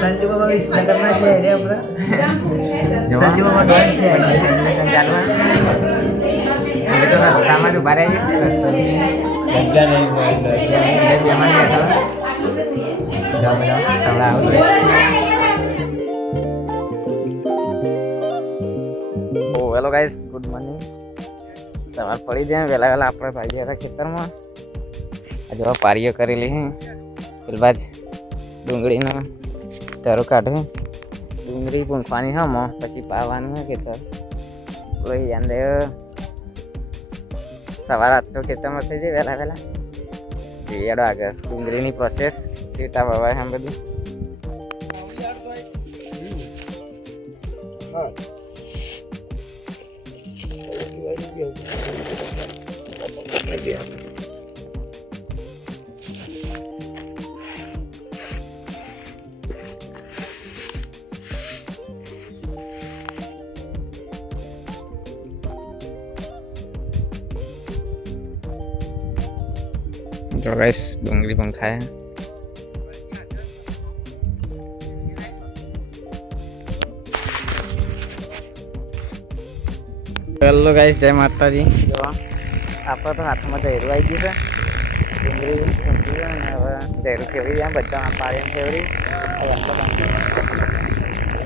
સંજુ બાબા વિસનગરના છે રે આપણા સંજુ બાબા ડોન છે. સેલિબ્રેશન ચાલુ હવે તો રસ્તામાં જ ઊભા રહે છે રસ્તો હેલો ગાઈસ ગુડ મોર્નિંગ સવાર પડી જાય વહેલા વહેલા આપણે ભાઈ હતા ખેતરમાં. જો પારીઓ કરેલી હે. પેલા બાજ ડુંગળીનો તરો કાઢે ડુંગળી પૂંખવાની હમ પછી પાવાનું હે ખેતર. કોઈ અંદર સવાર તો ખેતરમાં થઈ જાય વહેલા વહેલા. યાડો આગળ. ડુંગળીની પ્રોસેસ કેતા બાબા આમ બધું. જો ગાઈસ ડુંગળી પણ ખાય હેલો ગાઈસ જય માતાજી. જો આપણે તો હાથમાં જયરું આવી ગયું છે. ડુંગળી છે અને હવે જયરું ફેવરી જાય બધા પાડીને ફેવરી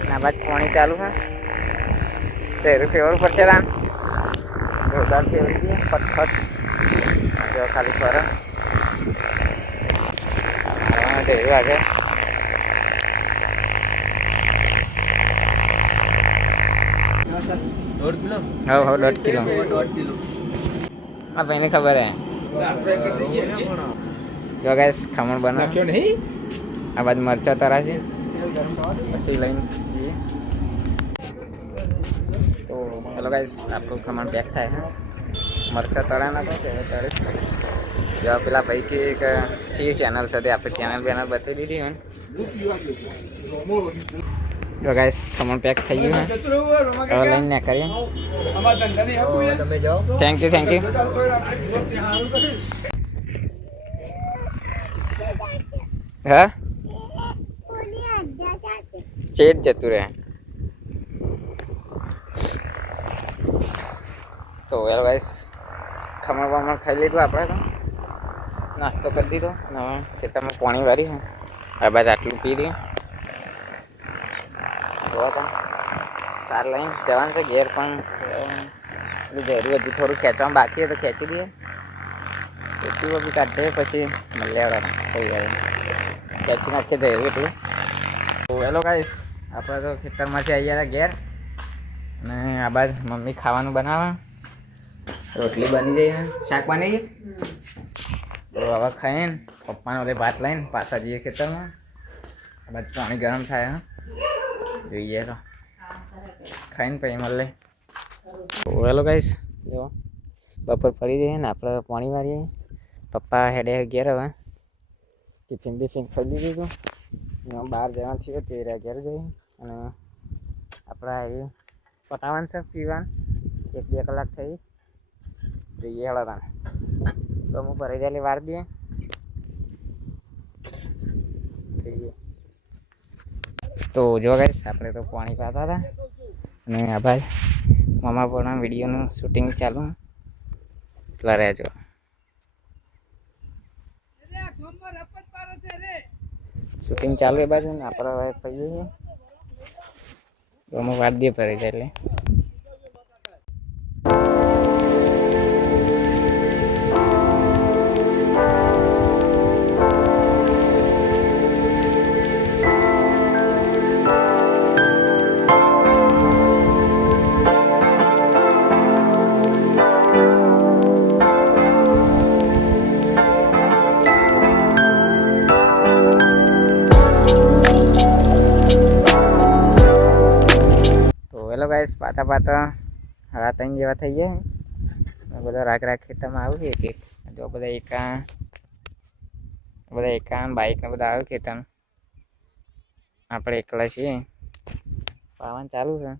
ના બાદ પાણી ચાલુ છે. જયરું ફેવરું પડશે રાન જોરદાર ફેવરી ગયું ફટફટ. જો ખાલી ફરે. હા જયરું આગળ દોઢ કિલો હવ હવ દોઢ કિલો દોઢ કિલો આ ભાઈને ખબર હે જો ગાઈસ ખમણ બનાવ નાખ્યો નહીં આ બાજુ મરચા તરા છે પછી લઈને જઈએ તો હેલો ગાઈસ આપણું ખમણ પેક થાય હે મરચા તરા નાખો છે હવે તળે જો પેલા ભાઈ કે એક છે ચેનલ સાથે આપણે ચેનલ બેનલ બતાવી દીધી હોય જો ગાઈસ ખમણ પેક થઈ ગયું હે હવે લઈને ને કરીએ તમે જાઓ થેન્ક યુ થેન્ક યુ હા શેઠ જતું રહે તો વેલ ગાઈસ ખમણ બમણ ખાઈ લીધું આપણે તો નાસ્તો કરી દીધો અને હવે ખેતરમાં પાણી વારી છે. આ બાદ આટલું પી દઈએ જોવા તો કાર લઈને જવાનું છે ઘેર, પણ ઘેરું હજી થોડું ખેંચવામાં બાકી તો ખેંચી દઈએ. ખેંચી બધી કાઢીએ પછી મળ્યા થઈ જાય ખેંચી નાખીએ જઈએ એટલું તો હેલો ગાઈસ આપણે તો ખેતરમાંથી આવી ગયા ઘેર. અને આ બાદ મમ્મી ખાવાનું બનાવે. રોટલી બની જાય શાક બની ગઈ? તો ખાઈને પપ્પાનો બધે ભાત લઈને પાછા જઈએ ખેતરમાં. બાદ પાણી ગરમ થાય જોઈએ તો. ખાઈને પછી મળે હેલો ગાઈસ જો, બપોર ફરી જઈએ ને, આપણે પાણી મારીએ. પપ્પા હેડે ઘેર હવે. ટિફિન બિફિન ખરીદી દીધું બહાર જવાનું થયું તે ઘેર જઈએ અને આપણા એ પટાવાનું છે, પીવાનું. એક બે કલાક થઈ. જઈએ તાણ. તો હું ભરાઈ જાય વાર દઈએ તો જો ગાઈશ આપણે તો પાણી પાતા હતા. અને આ ભાઈ મામા પણ વિડીયોનું શૂટિંગ ચાલુ. એટલા રહેજો. શૂટિંગ ચાલુ એ બાજુ ને આપણે થઈ જઈએ તો અમે વાત દે ભરી જાય એટલે તો હેલો ગાઈસ પાતા પાતા હળા ત્રણ જેવા થઈ ગયા છે બધા રાખ રાખ ખેતરમાં આવ્યું છે એક એક જો બધા એકા બધા એકાન બાઈક ને બધા આવ્યું ખેતર આપણે એકલા છીએ પાવાનું ચાલુ છે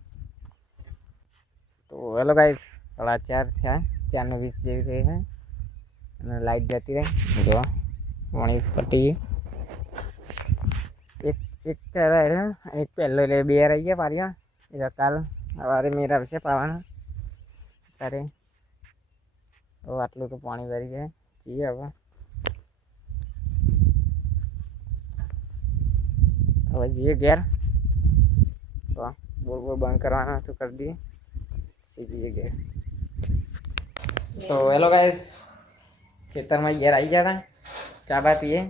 તો હેલો ગાઈસ સાડા ચાર થયા ચાર ને વીસ જેવી થઈ છે અને લાઈટ જતી રહે જો પાણી પટી ગયું એક એક ચરાય રહ્યો એક પહેલો એટલે બે રહી ગયા પાડ્યા એટલે કાલ સવારે મેરા આવશે પાવાના ત્યારે હવે આટલું તો પાણી ભરી જાય જઈએ હવે હવે જઈએ ઘેર તો બોલ બોલ બંધ કરવાના તો કરી દઈએ પછી જઈએ ઘેર તો હેલો ગાઈસ ખેતરમાં ઘેર આવી ગયા હતા ચા બા પીએ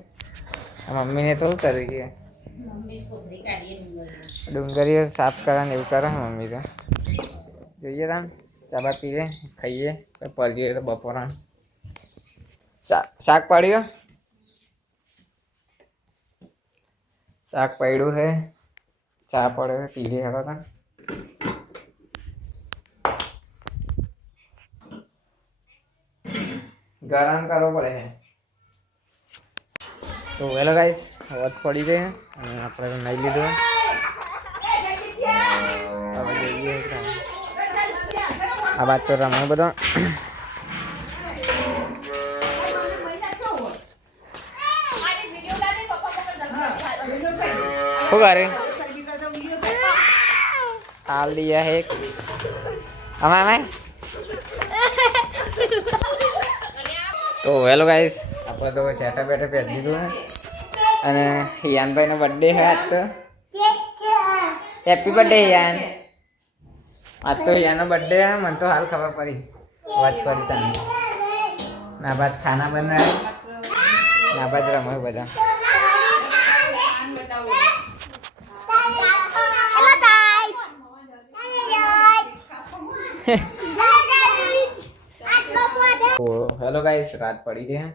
આ મમ્મીને તો શું કરી છે ડુંગળીઓ સાફ કરે ને એવું કરે મમ્મી તો જોઈએ તા ચા બા પીએ ખાઈએ પછી પડીએ તો બપોરા શાક શાક પાડ્યો શાક પડ્યું હે ચા પડ્યો હે પી લે હવે તા ગરમ કરવો પડે છે તો હેલો ગાઈસ અવાજ પડી ગઈ અને આપણે તો નહીં લીધું હવે જઈએ ઘરે. આ વાત તો રમે બધો શું કરે હાલ દિયા હે અમે અમે તો હેલો ગાઈસ આપણે તો સેટઅપ બેટઅપ પહેરી દીધું છે અને હિયાનભાઈનો બર્થડે હે આજ તો. Happy birthday Hiyan. આજ તો હિયાનો બર્થડે હે મને તો હાલ ખબર પડી. વાત કરી તને. ના બાદ ખાના બનાવે ના બાદ રમે બધા. હેલો ગાઈસ રાત પડી ગઈ છે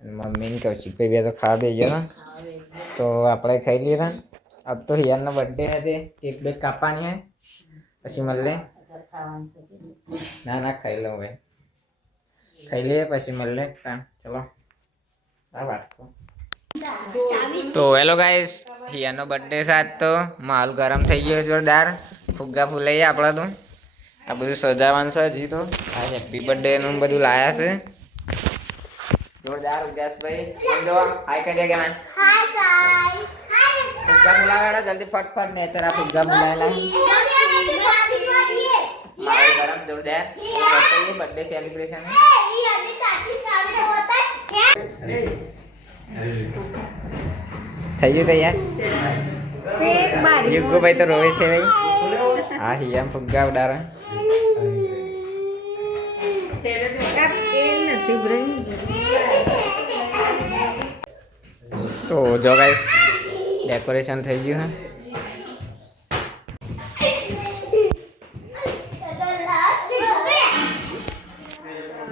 મમ્મી ને કૌશિકભાઈ બે તો ખાવા બે ગયા હતા તો આપણે ખાઈ લીધા. આજ તો હિયારનો બર્થડે હતી કેક બેક કાપવાની હે. પછી મળે ના ના, ખાઈ લઉં ભાઈ ખાઈ લઈએ, પછી મળે ચલો. આ વાત તો. હેલો ગાઈસ હિયાનો બર્થડે આજ તો. માલ ગરમ થઈ ગયો જોરદાર. ફુગ્ગા ફૂલાઈએ આપણા તો. આ બધું સજાવાનું છે હજી તો. આ હેપી બર્થડેનું બધું લાયા છે. જોરદાર ઉજાસભાઈ સમજો હાય કરી કે man ફુગ્ગા ફૂલાવાડા જલ્દી ફટફટ ને આ ફુગ્ગા બોલાવેલા. માહોલ ગરમ જોરદાર. બર્થડે સેલિબ્રેશન થઈ ગયું તૈયાર? યુગુભાઈ તો રોવે છે ભાઈ. હા હિયામ ફુગ્ગા ઉડાડે. તો જો ડેકોરેશન થઈ ગયું હે.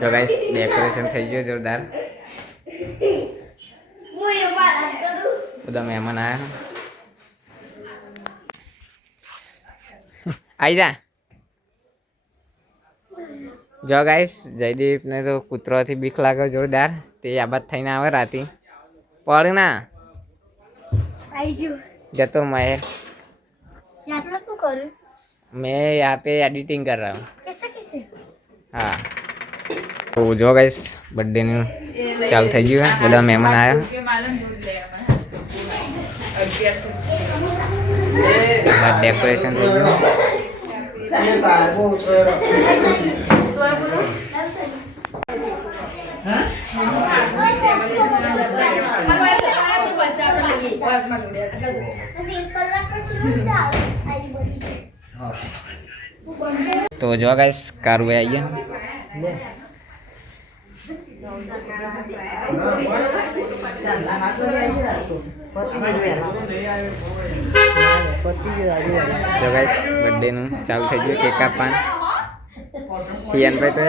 જો ડેકોરેશન થઈ ગયું જોરદાર. બધા મહેમાન આવ્યા આઈ જા. જો ગાઈસ જયદીપને તો કૂતરોથી બીક લાગે જોરદાર. તે આબાદ થઈને આવે રાતી. પડ ના જતો મહેર શું કરું मैं यहाँ पे एडिटिंग कर रहा हूँ कैसे कैसे हाँ તો જો ગાઈસ બર્થડે નું ચાલુ થઈ ગયું હે બધા મહેમાન આવ્યા ડેકોરેશન થઈ ગયું તો જો ગાઈસ કારું આવી ગયા જો ગાઈસ બર્થડે નું ચાલુ થઈ ગયું કેક કાપવાનું હિયાનભાઈ તો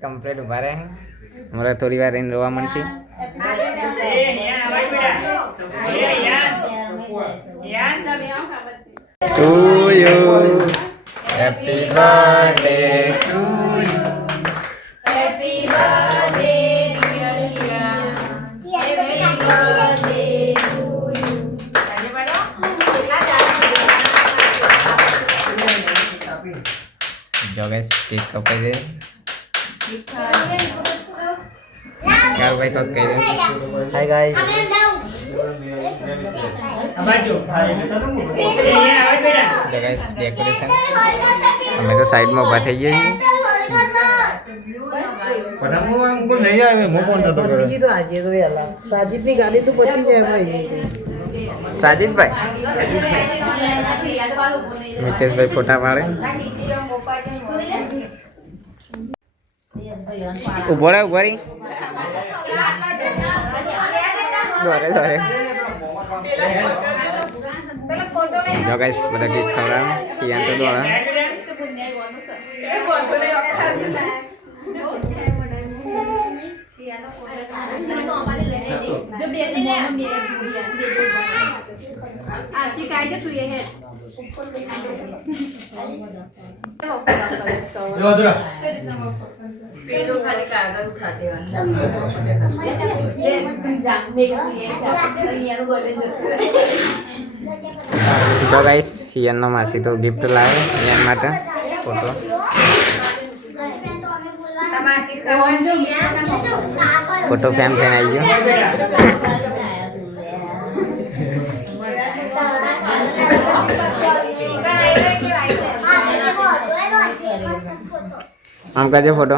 કમ્પ્લીટ ઉભા રહે અમારે થોડી વાર રહીને રોવા મળશે to you happy birthday to જો ગાઈસ કેક કપાઈ દે Karubhai કોક કહી દે હાય ગાઈસ ગાઈસ ડેકોરેશન અમે તો સાઈડમાં ઊભા થઈ ગયા છીએ. ભાઈ સાજિદભાઈ. મિતેશભાઈ ફોટા પાડે. ઊભો રહે ઊભો રહી. દોરે દોરે. જો ગાઈસ બધા ગીત ખવડાવે. હેડ પેલું ખાલી કાગળ ઉઠા દેવાનું જો ગાઈસ હિયનનો માસી તો ગિફ્ટ લાવે હિયન માટે ફોટો ફોટો ફ્રેમ થઈને આવી ગયો. આમ કાજે ફોટો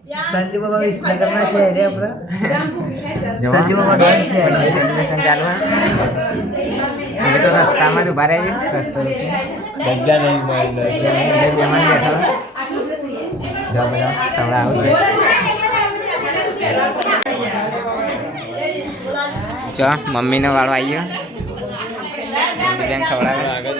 સંજુ બાબા વિસનગરના છે રે આપણા. સંજુ બાબા ડોન છે સેલિબ્રેશન ચાલુ હવે તો રસ્તામાં જ ઊભા રહે છે રસ્તો ગજા નહીં મળે બેમાં બેઠો જો બધા સવડા આવું જો મમ્મીનો વાળો આવી ગયો. મમ્મી બેન ખવડાવે. આગળ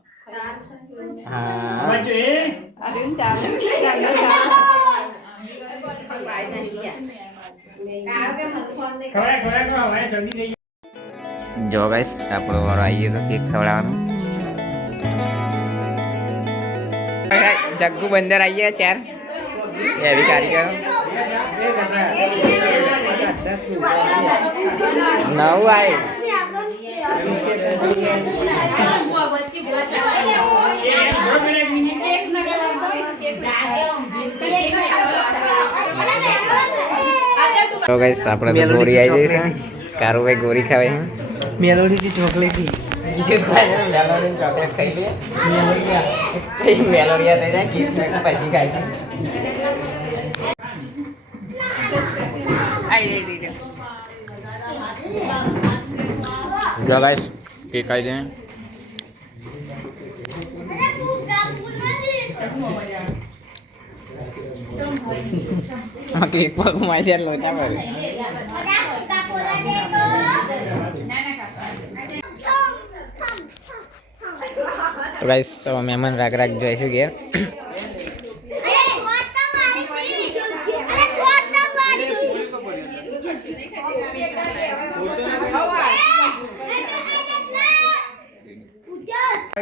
હા જો ગાઈસ આપણો વારો આવી ગયો તો કેક ખવડાવવાનો જગ્ગુ બંદર આવી ગયા ચાર એવી કારીગરો નવું આવ્યું તો ગાઈસ આપણે તો ગોરી આવી જઈ છે કારુભાઈ ગોરી ખાવે છે ચોકલેટથી બીજે ખાય મેલોડી ચોકલેટ ખાઈ લે. પછી મેલોડિયા થઈ જાય કેક પછી ખાય છે જો ગાઈસ કેક આવી જાય કેક પગ મારી દે લોચા પર તો ગાઈસ હવે મહેમાન રાગ રાગ જાય છે ઘેર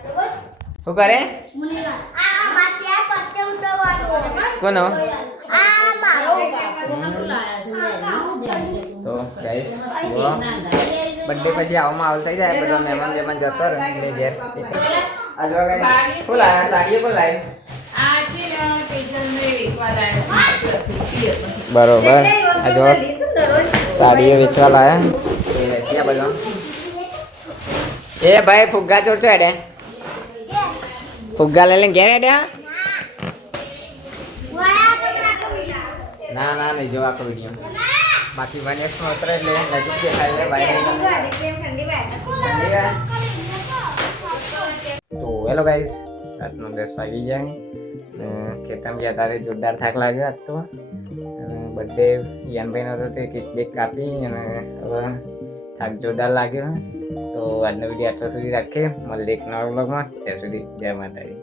ગાઈસ બર્થડે બર્થડે પટી ગયો ફાઇનલી હવે જોઈએ શું કરે કોનો તો ગાઈસ જુઓ બર્થડે પછી આવવામાં આવ થઈ જાય બધો મહેમાન જેમાં જતો રહે એટલે ઘેર આ જો ગાઈસ ફૂલ આયા સાડીઓ પણ લાવી બરોબર આ જો સાડીઓ વેચવા લાયા એ વેચ્યા બધો એ ભાઈ ફુગ્ગા ચોર છો એડે ફુગ્ગા લઈ લઈને ઘેરે ના ના, નહીં જો આખો વીડિયો બાકી વન એક્સમાં ઉતરે એટલે નજીક એટલે ભાઈ તો હેલો ગાઈસ રાતનો દસ વાગી જાય ખેતમ ગયા તારે જોરદાર થાક લાગ્યો આજ તો. બર્થડે યાનભાઈનો હતો તે કેક બેક કાપી અને હવે થાક જોરદાર લાગ્યો. તો આજનો વીડિયો આટલા સુધી રાખીએ. મળીએ એક નવા બ્લોગમાં ત્યાં સુધી જય માતાજી.